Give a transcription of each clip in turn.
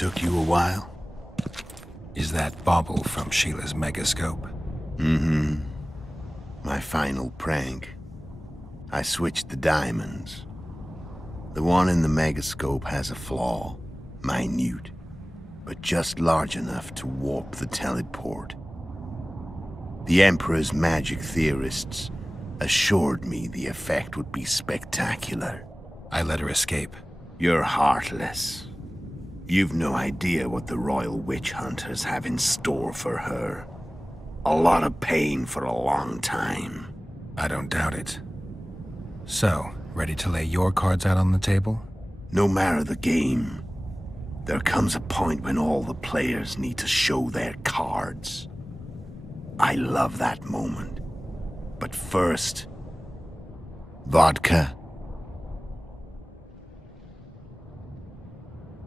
Took you a while? Is that bauble from Sheila's megascope? Mm-hmm. My final prank. I switched the diamonds. The one in the megascope has a flaw. Minute. But just large enough to warp the teleport. The Emperor's magic theorists assured me the effect would be spectacular. I let her escape. You're heartless. You've no idea what the royal witch hunters have in store for her. A lot of pain for a long time. I don't doubt it. So, ready to lay your cards out on the table? No matter the game, there comes a point when all the players need to show their cards. I love that moment. But first, vodka.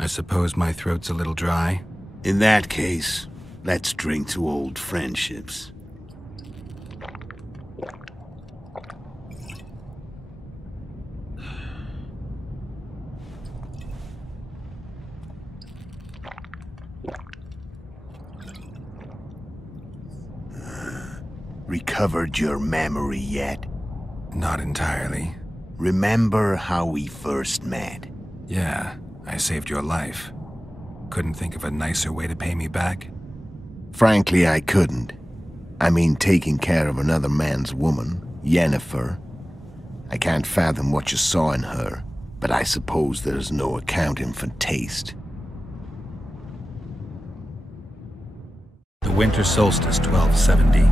I suppose my throat's a little dry. In that case, let's drink to old friendships. Recovered your memory yet? Not entirely. Remember how we first met? Yeah, I saved your life. Couldn't think of a nicer way to pay me back? Frankly, I couldn't. I mean, taking care of another man's woman, Yennefer. I can't fathom what you saw in her, but I suppose there's no accounting for taste. The winter solstice 1270.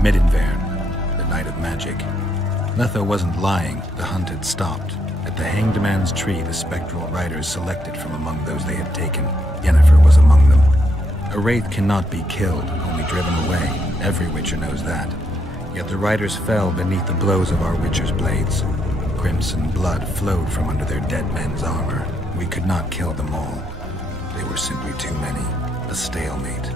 Midinvern, the night of magic. Letho wasn't lying, the hunt had stopped. At the Hanged Man's Tree, the spectral riders selected from among those they had taken. Yennefer was among them. A wraith cannot be killed, only driven away. Every witcher knows that. Yet the riders fell beneath the blows of our witcher's blades. Crimson blood flowed from under their dead men's armor. We could not kill them all. They were simply too many. A stalemate.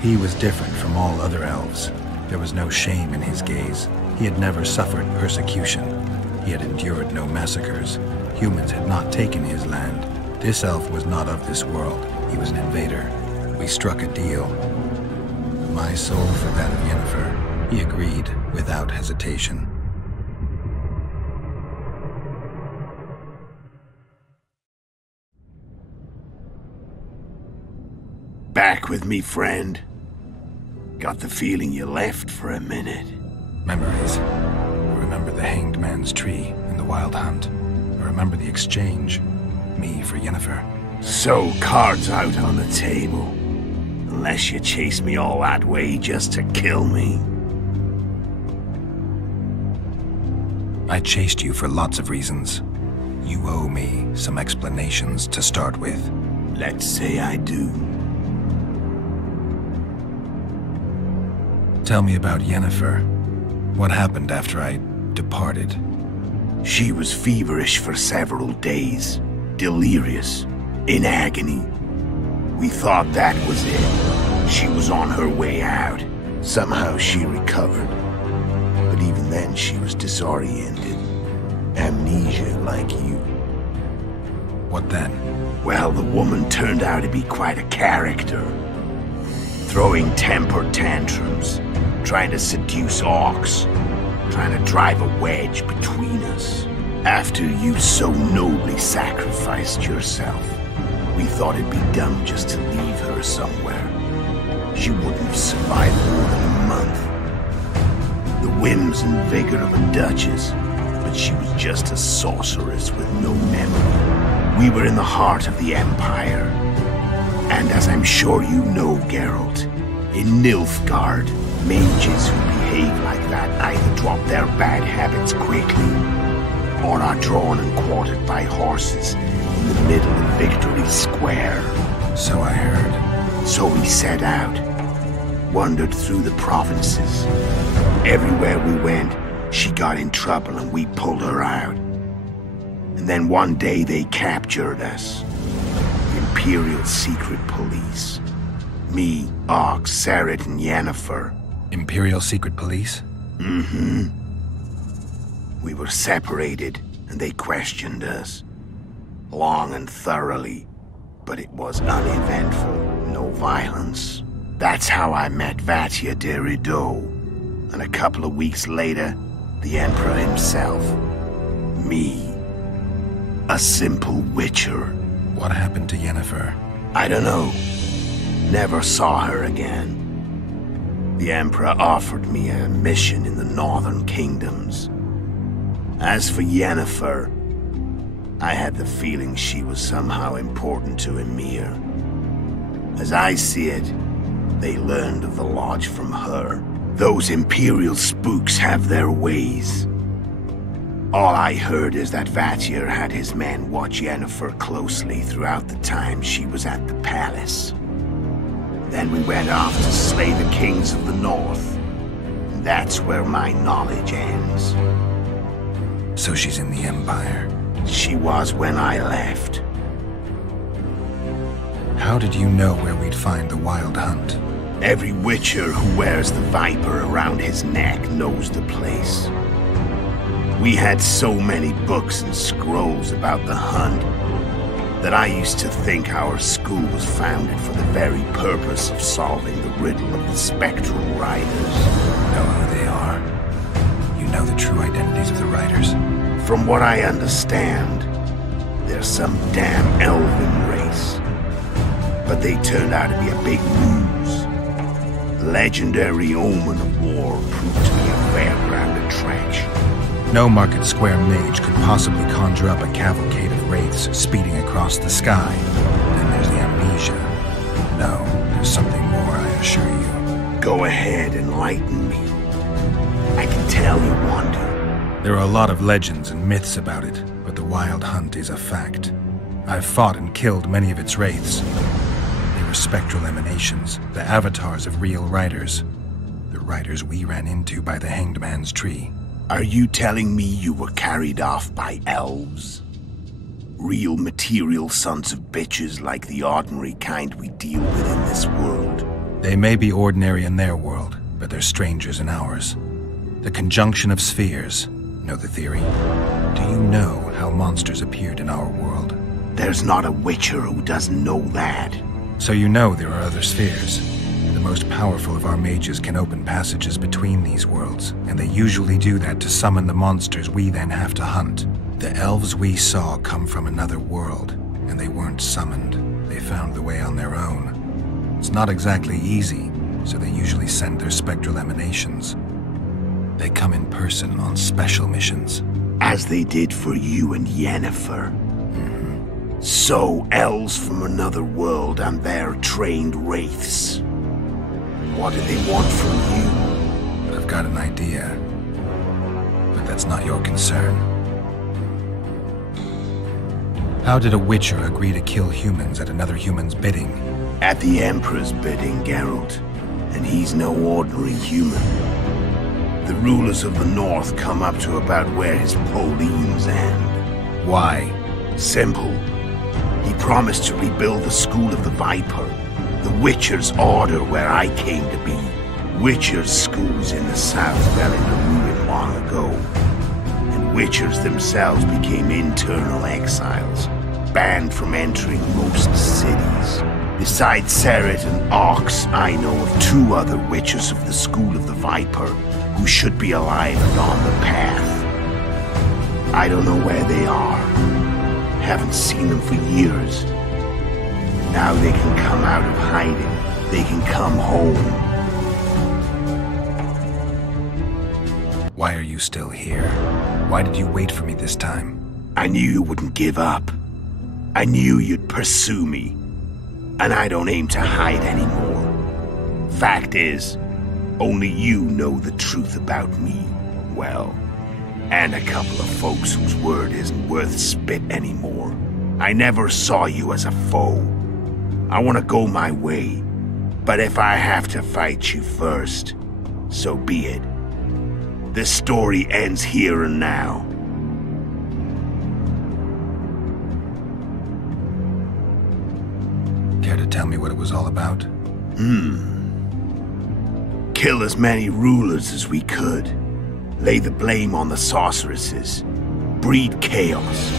He was different from all other elves. There was no shame in his gaze. He had never suffered persecution. He had endured no massacres. Humans had not taken his land. This elf was not of this world. He was an invader. We struck a deal. My soul for that of Yennefer. He agreed without hesitation. Back with me, friend. Got the feeling you left for a minute. Memories. I remember the Hanged Man's Tree and the Wild Hunt. I remember the exchange. Me for Yennefer. So, cards out on the table. Unless you chase me all that way just to kill me. I chased you for lots of reasons. You owe me some explanations to start with. Let's say I do. Tell me about Yennefer. What happened after I departed? She was feverish for several days. Delirious. In agony. We thought that was it. She was on her way out. Somehow she recovered. But even then she was disoriented. Amnesia like you. What then? Well, the woman turned out to be quite a character. Throwing temper tantrums. Trying to seduce Auckes. Trying to drive a wedge between us. After you so nobly sacrificed yourself, we thought it'd be dumb just to leave her somewhere. She wouldn't have survived more than a month. The whims and vigor of a duchess, but she was just a sorceress with no memory. We were in the heart of the Empire. And as I'm sure you know, Geralt, in Nilfgaard, mages who behave like that either drop their bad habits quickly, or are drawn and quartered by horses in the middle of Victory Square. So I heard. So we set out, wandered through the provinces. Everywhere we went, she got in trouble and we pulled her out. And then one day they captured us. Imperial Secret Police. Me, Auckes, Serrit, and Yennefer. Imperial Secret Police? Mm-hmm. We were separated, and they questioned us. long and thoroughly, but it was uneventful, no violence. That's how I met Vatia de Rideau, and a couple of weeks later, the Emperor himself. Me. A simple witcher. What happened to Yennefer? I don't know. Never saw her again. The Emperor offered me a mission in the northern kingdoms. As for Yennefer, I had the feeling she was somehow important to Emir. As I see it, they learned of the Lodge from her. Those Imperial spooks have their ways. All I heard is that Vatir had his men watch Yennefer closely throughout the time she was at the palace. Then we went off to slay the kings of the north. And that's where my knowledge ends. So she's in the Empire? She was when I left. How did you know where we'd find the Wild Hunt? Every witcher who wears the viper around his neck knows the place. We had so many books and scrolls about the hunt that I used to think our school was founded for the very purpose of solving the riddle of the spectral riders. Know who they are? You know the true identities of the riders? From what I understand, they're some damn elven race. But they turned out to be a big ruse. The legendary omen of war proved to be a fairground attraction. No Market Square mage could possibly conjure up a cavalcade of wraiths speeding across the sky. Then there's the amnesia. No, there's something more, I assure you. Go ahead, enlighten me. I can tell you want to. There are a lot of legends and myths about it, but the Wild Hunt is a fact. I've fought and killed many of its wraiths. They were spectral emanations, the avatars of real riders. The riders we ran into by the Hanged Man's Tree. Are you telling me you were carried off by elves? Real material sons of bitches like the ordinary kind we deal with in this world? They may be ordinary in their world, but they're strangers in ours. The conjunction of spheres. Know the theory? Do you know how monsters appeared in our world? There's not a witcher who doesn't know that. So you know there are other spheres. The most powerful of our mages can open passages between these worlds, and they usually do that to summon the monsters we then have to hunt. The elves we saw come from another world, and they weren't summoned. They found the way on their own. It's not exactly easy, so they usually send their spectral emanations. They come in person on special missions. As they did for you and Yennefer. So, elves from another world and their trained wraiths. What do they want from you? I've got an idea, but that's not your concern. How did a witcher agree to kill humans at another human's bidding? At the Emperor's bidding, Geralt. And he's no ordinary human. The rulers of the North come up to about where his Pauline's end. Why? Simple. He promised to rebuild the School of the Viper, the Witcher's Order where I came to be. Witcher's schools in the South fell into ruin long ago, and Witchers themselves became internal exiles, banned from entering most cities. Besides Serrit and Auckes, I know of 2 other Witchers of the School of the Viper who should be alive and on the path. I don't know where they are. Haven't seen them for years. Now they can come out of hiding. They can come home. Why are you still here? Why did you wait for me this time? I knew you wouldn't give up. I knew you'd pursue me. And I don't aim to hide anymore. Fact is, only you know the truth about me, well, and a couple of folks whose word isn't worth spit anymore. I never saw you as a foe. I want to go my way, but if I have to fight you first, so be it. This story ends here and now. Care to tell me what it was all about? Kill as many rulers as we could. Lay the blame on the sorceresses. Breed chaos.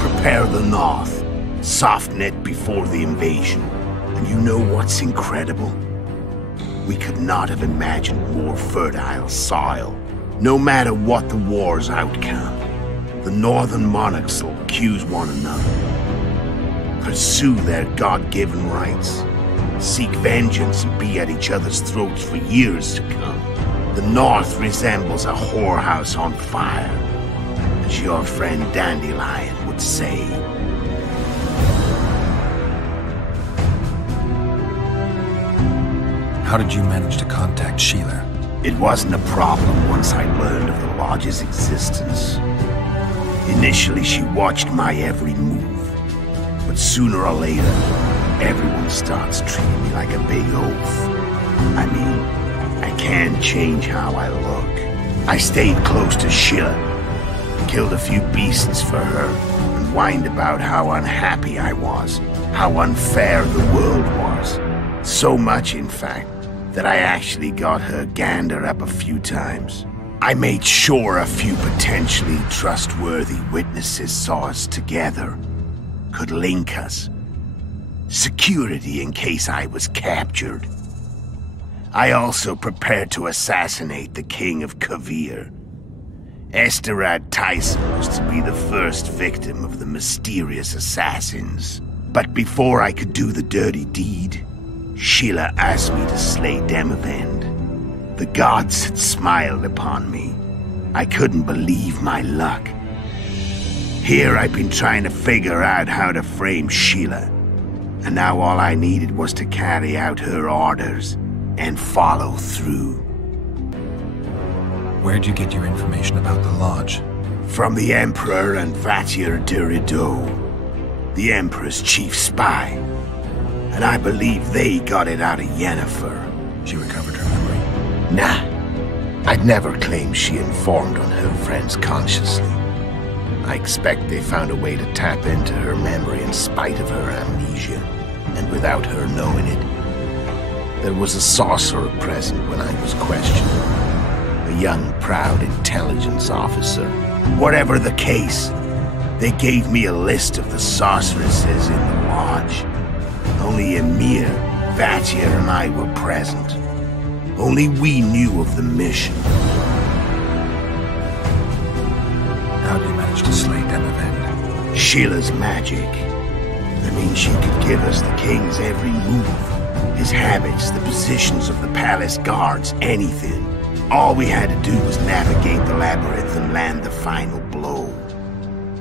Prepare prepare the north, soften it before the invasion. And you know what's incredible? We could not have imagined more fertile soil. No matter what the war's outcome, the northern monarchs will accuse one another, pursue their God-given rights, seek vengeance and be at each other's throats for years to come. The north resembles a whorehouse on fire, as your friend Dandelion would say. How did you manage to contact Sheila? It wasn't a problem once I learned of the Lodge's existence. Initially, she watched my every move. But sooner or later, everyone starts treating me like a big oaf. I mean, I can't change how I look. I stayed close to Sheila, killed a few beasts for her, and whined about how unhappy I was, how unfair the world was. So much, in fact, that I actually got her gander up a few times. I made sure a few potentially trustworthy witnesses saw us together, could link us. Security in case I was captured. I also prepared to assassinate the King of Kavir. Esterad Tyson was to be the first victim of the mysterious assassins. But before I could do the dirty deed, Sheila asked me to slay Demavend. The gods had smiled upon me. I couldn't believe my luck. Here I've been trying to figure out how to frame Sheila, and now all I needed was to carry out her orders and follow through. Where'd you get your information about the Lodge? From the Emperor and Vatir de Rideau, the Emperor's chief spy. And I believe they got it out of Yennefer. She recovered her memory? Nah. I'd never claim she informed on her friends consciously. I expect they found a way to tap into her memory in spite of her amnesia, and without her knowing it. There was a sorcerer present when I was questioned. A young, proud intelligence officer. Whatever the case, they gave me a list of the sorceresses in the Lodge. Only Emir, Vatir, and I were present. Only we knew of the mission. How did you manage to slay Demavend? Sheila's magic. I mean, she could give us the king's every move. His habits, the positions of the palace guards, anything. All we had to do was navigate the labyrinth and land the final blow.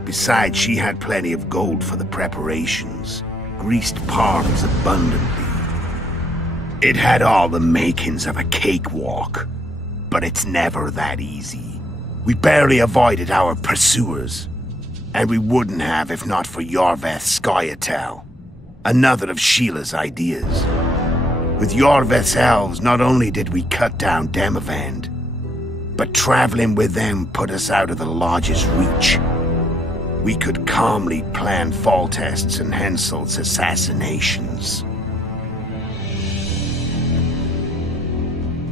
Besides, she had plenty of gold for the preparations. Greased palms abundantly. It had all the makings of a cakewalk, but it's never that easy. We barely avoided our pursuers, and we wouldn't have if not for Iorveth's Scoia'tael, another of Sheila's ideas. With Iorveth's elves, not only did we cut down Demavend, but traveling with them put us out of the Lodge's reach. We could calmly plan Foltest's and Henselt's assassinations.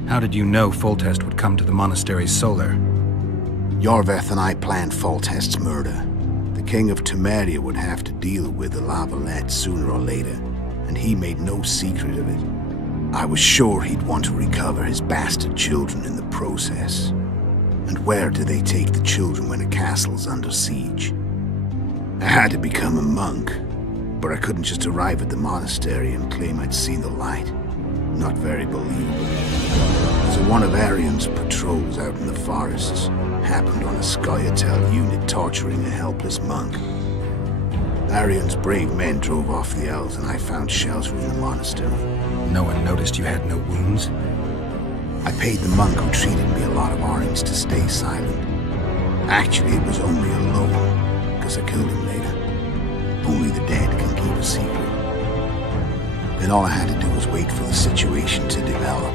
How did you know Foltest would come to the monastery's solar? Iorveth and I planned Foltest's murder. The King of Temeria would have to deal with the Lavalette sooner or later, and he made no secret of it. I was sure he'd want to recover his bastard children in the process. And where do they take the children when a castle's under siege? I had to become a monk, but I couldn't just arrive at the monastery and claim I'd seen the light. Not very believable. So one of Arian's patrols out in the forests happened on a Scoia'tael unit torturing a helpless monk. Arian's brave men drove off the elves and I found shelter in the monastery. No one noticed you had no wounds? I paid the monk who treated me a lot of orange to stay silent. Actually, it was only a loan, because I killed him later. Only the dead can keep a secret. Then all I had to do was wait for the situation to develop.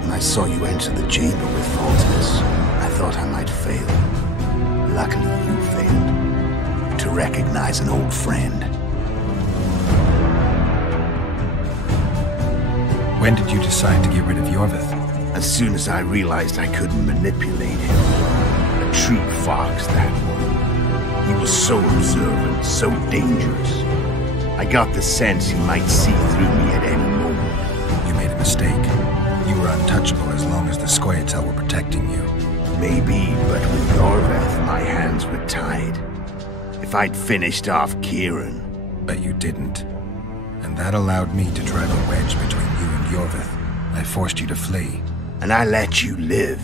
When I saw you enter the chamber with Foltest, I thought I might fail. Luckily, you failed. To recognize an old friend. When did you decide to get rid of Iorveth? As soon as I realized I couldn't manipulate him. A true fox, that one. He was so observant, so dangerous. I got the sense he might see through me at any moment. You made a mistake. You were untouchable as long as the Scoia'tael were protecting you. Maybe, but with Iorveth, my hands were tied. If I'd finished off Kieran... But you didn't. And that allowed me to drive a wedge between you and Iorveth. I forced you to flee. And I let you live.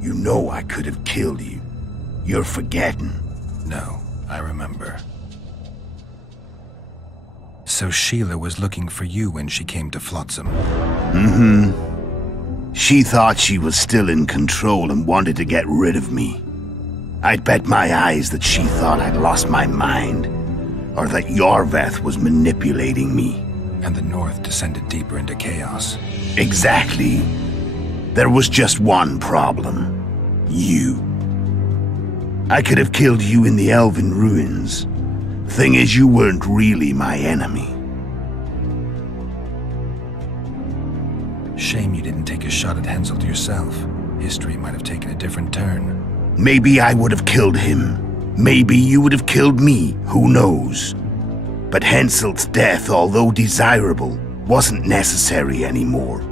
You know I could have killed you. You're forgetting. No, I remember. So Sheila was looking for you when she came to Flotsam. Mm-hmm. She thought she was still in control and wanted to get rid of me. I'd bet my eyes that she thought I'd lost my mind, or that Iorveth was manipulating me. And the North descended deeper into chaos. Exactly. There was just one problem. You. I could have killed you in the Elven ruins. Thing is, you weren't really my enemy. Shame you didn't take a shot at Henselt yourself. History might have taken a different turn. Maybe I would have killed him. Maybe you would have killed me, who knows? But Henselt's death, although desirable, wasn't necessary anymore.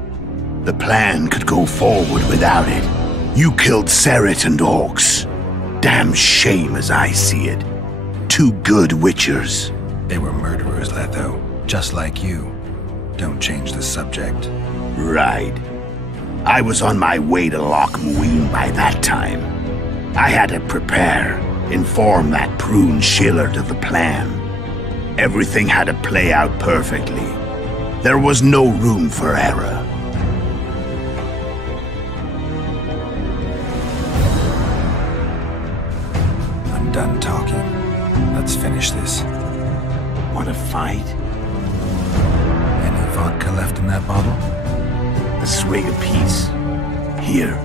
The plan could go forward without it. You killed Serrit and Auckes. Damn shame as I see it. Two good witchers. They were murderers, Letho, just like you. Don't change the subject. Right. I was on my way to Loch Muin by that time. I had to prepare, inform that prune Shillard of the plan. Everything had to play out perfectly. There was no room for error. I'm done talking. Let's finish this. Want to fight? Any vodka left in that bottle? A swig apiece. Here.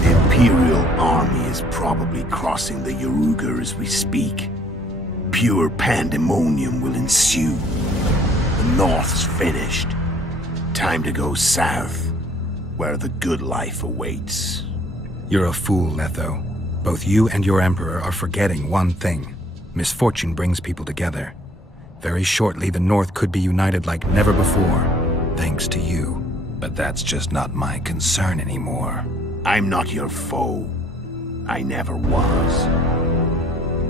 The Imperial Army is probably crossing the Yaruga as we speak. Pure pandemonium will ensue. The North's finished. Time to go south, where the good life awaits. You're a fool, Letho. Both you and your Emperor are forgetting one thing. Misfortune brings people together. Very shortly, the North could be united like never before, thanks to you. But that's just not my concern anymore. I'm not your foe. I never was.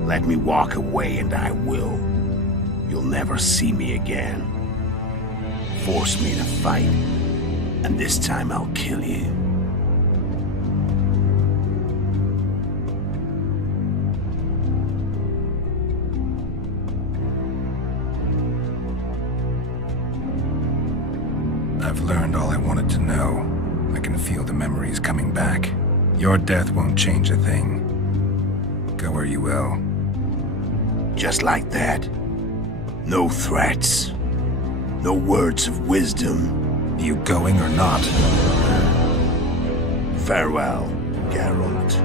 Let me walk away and I will. You'll never see me again. Force me to fight, and this time I'll kill you. I've learned all I wanted to know. I can feel the memories coming back. Your death won't change a thing. Go where you will. Just like that. No threats. No words of wisdom. You going or not? Farewell, Geralt.